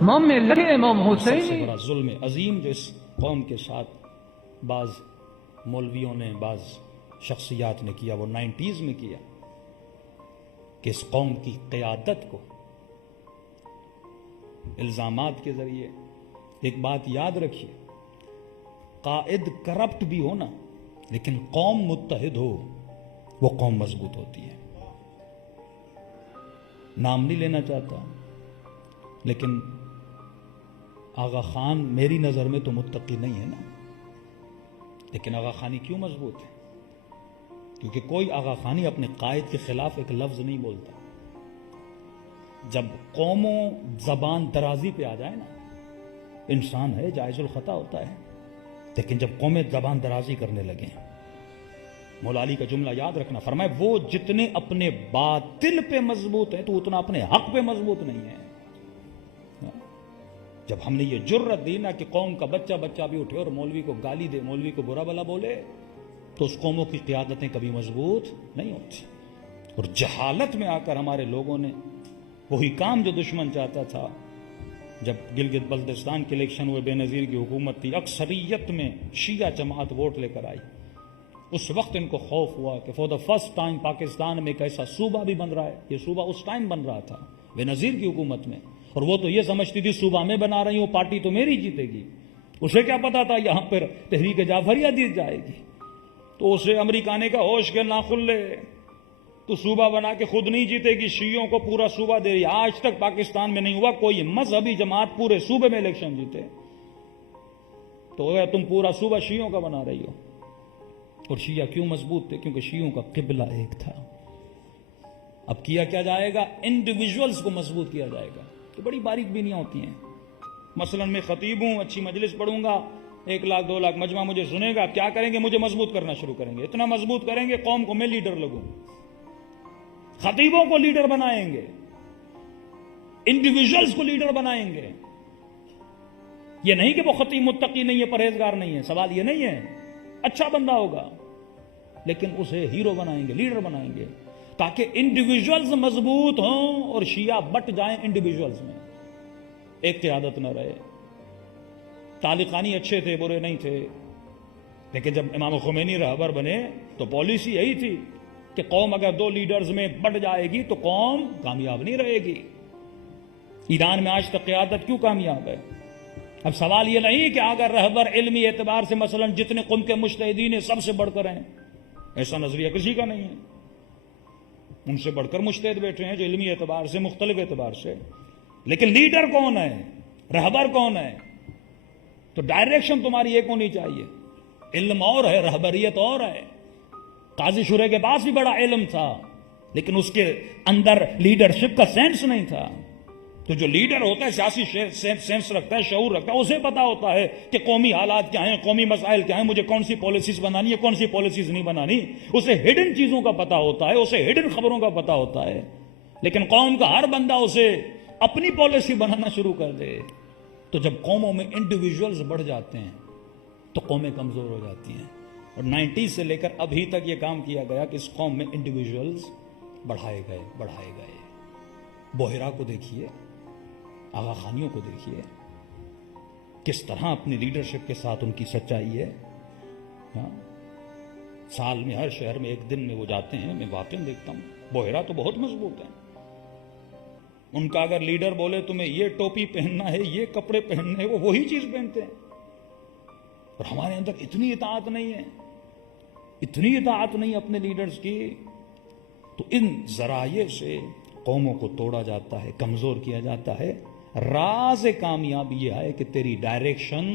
مم میں لگے امام سب سے حسین. بڑا ظلم عظیم جو اس قوم کے ساتھ بعض مولویوں نے بعض شخصیات نے کیا وہ 90s میں کیا کہ اس قوم کی قیادت کو الزامات کے ذریعے. ایک بات یاد رکھیے، قائد کرپٹ بھی ہو نا لیکن قوم متحد ہو وہ قوم مضبوط ہوتی ہے. نام نہیں لینا چاہتا لیکن آغا خان میری نظر میں تو متقی نہیں ہے نا، لیکن آغا خانی کیوں مضبوط ہے؟ کیونکہ کوئی آغا خانی اپنے قائد کے خلاف ایک لفظ نہیں بولتا. جب قوموں زبان درازی پہ آ جائے نا، انسان ہے جائز الخطا ہوتا ہے، لیکن جب قومیں زبان درازی کرنے لگیں، مولا علی کا جملہ یاد رکھنا، فرمائے وہ جتنے اپنے باطل پہ مضبوط ہیں تو اتنا اپنے حق پہ مضبوط نہیں ہے. جب ہم نے یہ جرت دی نا کہ قوم کا بچہ بچہ بھی اٹھے اور مولوی کو گالی دے، مولوی کو برا بلا بولے، تو اس قوموں کی قیادتیں کبھی مضبوط نہیں ہوتی. اور جہالت میں آ کر ہمارے لوگوں نے وہی کام جو دشمن چاہتا تھا. جب گلگت بلتستان کے الیکشن ہوئے، بے نظیر کی حکومت تھی، اکثریت میں شیعہ جماعت ووٹ لے کر آئی. اس وقت ان کو خوف ہوا کہ for the first time Pakistan میں ایک ایسا صوبہ بھی بن رہا ہے. یہ صوبہ اس ٹائم بن رہا تھا بے نظیر کی حکومت میں، اور وہ تو یہ سمجھتی تھی صوبہ میں بنا رہی ہوں پارٹی تو میری جیتے گی. اسے کیا پتا تھا یہاں پر تحریک جعفریہ جیت جائے گی. تو اسے امریکہ نے کہا ہوش کے ناخن لے، تو صوبہ بنا کے خود نہیں جیتے گی، شیعوں کو پورا صوبہ دے رہی. آج تک پاکستان میں نہیں ہوا کوئی مذہبی جماعت پورے صوبے میں الیکشن جیتے. تو تم پورا صوبہ شیعوں کا بنا رہی ہو. اور شیعہ کیوں مضبوط تھے؟ کیونکہ شیعوں کا قبلہ ایک تھا. اب کیا کیا جائے گا؟ انڈیویجولز کو مضبوط کیا جائے گا. تو بڑی باریک بینیاں ہوتی ہیں. مثلا میں خطیب ہوں، اچھی مجلس پڑھوں گا، 1 لاکھ 2 لاکھ مجمع مجھے سنے گا. کیا کریں گے؟ مجھے مضبوط کرنا شروع کریں گے. اتنا مضبوط کریں گے قوم کو میں لیڈر لگوں. خطیبوں کو لیڈر بنائیں گے، انڈیویجولز کو لیڈر بنائیں گے. یہ نہیں کہ وہ خطیب متقی نہیں ہے، پرہیزگار نہیں ہے، سوال یہ نہیں ہے. اچھا بندہ ہوگا لیکن اسے ہیرو بنائیں گے، لیڈر بنائیں گے، تاکہ انڈیویجولز مضبوط ہوں اور شیعہ بٹ جائیں انڈیویجولز میں، ایک قیادت نہ رہے. طالقانی اچھے تھے، برے نہیں تھے، لیکن جب امام خمینی رہبر بنے تو پالیسی یہی تھی کہ قوم اگر 2 لیڈرز میں بٹ جائے گی تو قوم کامیاب نہیں رہے گی. ایران میں آج تک قیادت کیوں کامیاب ہے؟ اب سوال یہ نہیں کہ اگر رہبر علمی اعتبار سے مثلا جتنے قوم کے مجتہدین ہیں سب سے بڑھ کر ہیں، ایسا نظریہ کسی کا نہیں ہے. ان سے بڑھ کر مجتہد بیٹھے ہیں جو علمی اعتبار سے، مختلف اعتبار سے. لیکن لیڈر کون ہے؟ رہبر کون ہے؟ تو ڈائریکشن تمہاری ایک ہونی چاہیے. علم اور ہے، رہبریت اور ہے. قاضی شورے کے پاس بھی بڑا علم تھا لیکن اس کے اندر لیڈرشپ کا سینس نہیں تھا. تو جو لیڈر ہوتا ہے سیاسی سینس رکھتا ہے، شعور رکھتا ہے، اسے پتا ہوتا ہے کہ قومی حالات کیا ہیں، قومی مسائل کیا ہیں، مجھے کون سی پالیسیز بنانی ہے، کون سی پالیسیز نہیں بنانی. اسے ہڈن چیزوں کا پتا ہوتا ہے، اسے ہڈن خبروں کا پتا ہوتا ہے. لیکن قوم کا ہر بندہ اسے اپنی پالیسی بنانا شروع کر دے. تو جب قوموں میں انڈیویجولز بڑھ جاتے ہیں تو قومیں کمزور ہو جاتی ہیں. اور 90 سے لے کر ابھی تک یہ کام کیا گیا کہ اس قوم میں انڈیویجولز بڑھائے گئے. بحیرہ کو دیکھیے، آغا خانیوں کو دیکھیے، کس طرح اپنی لیڈرشپ کے ساتھ ان کی سچائی ہے. سال میں ہر شہر میں 1 دن میں وہ جاتے ہیں، میں واقعی دیکھتا ہوں. بحیرہ تو بہت مضبوط ہیں. ان کا اگر لیڈر بولے تمہیں یہ ٹوپی پہننا ہے، یہ کپڑے پہننے ہیں، وہ وہی چیز پہنتے ہیں. اور ہمارے اندر اتنی اطاعت نہیں ہے، اتنی اطاعت نہیں اپنے لیڈرز کی. تو ان ذرائع سے قوموں کو توڑا جاتا ہے، کمزور کیا جاتا ہے. راز کامیابی یہ ہے کہ تیری ڈائریکشن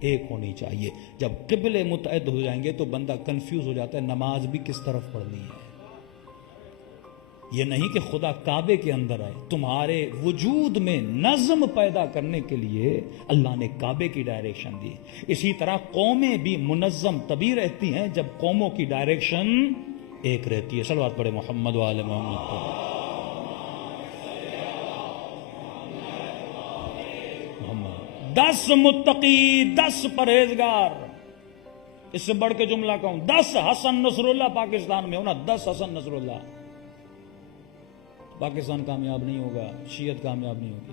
ایک ہونی چاہیے. جب قبلے متعدد ہو جائیں گے تو بندہ کنفیوز ہو جاتا ہے، نماز بھی کس طرف پڑھنی ہے. یہ نہیں کہ خدا کعبے کے اندر آئے، تمہارے وجود میں نظم پیدا کرنے کے لیے اللہ نے کعبے کی ڈائریکشن دی. اسی طرح قومیں بھی منظم تبھی رہتی ہیں جب قوموں کی ڈائریکشن ایک رہتی ہے. صلوات پڑھے محمد و آل محمد پر. 10 متقی، 10 پرہیزگار، اس سے بڑھ کے جملہ کہوں 10 حسن نصر اللہ پاکستان میں ہونا، 10 حسن نصر اللہ. پاکستان کامیاب نہیں ہوگا، شیعت کامیاب نہیں ہوگی.